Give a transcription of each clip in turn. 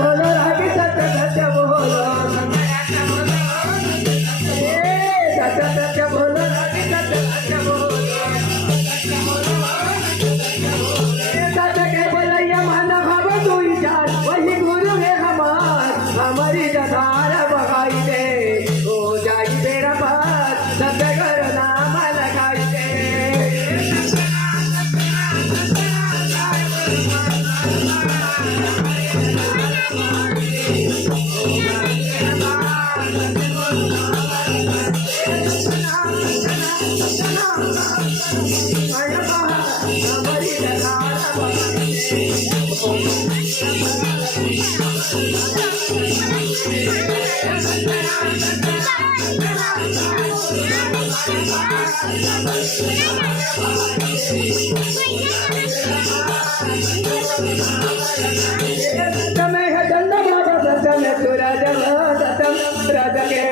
बोलो रागी सत्य सत्य बोलो सत्य सत्य बोलो रागी सत्य सत्य बोलो सत्य के बोलैया मन हम तू चार वही गुरु है हमारी जधार बगाई दे हो जाई बेरा पार सत्य कर नाम लगाई दे समय है चंदा बाबा सत्य में तू राजा सत्य राजा के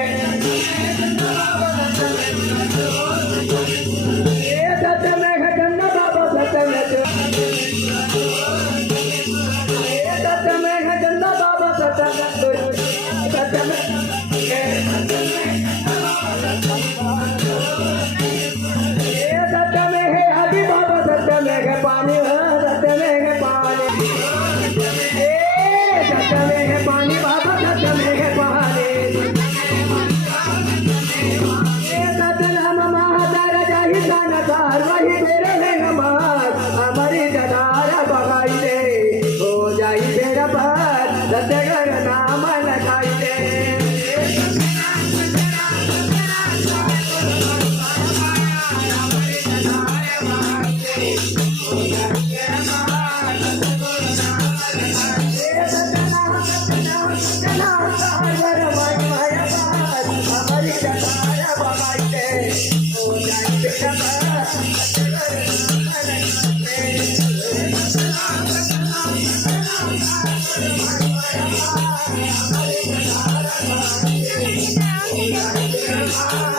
सत्य में है चंदा बाबा सत्य में तू सत्य में है चंदा बाबा सत्य सत्य में सत्य में है आदि बाबा सत्य में है पानी सत्य में है पानी सत्य में है पानी बाबा सत्य में है पानी सत्य नाम महादार जाहि दानदार वही मेरे है नमाज हमारी जदार बगाई दे हो जाई तेरा पार सत्य कर नाम लगाई दे Thank you.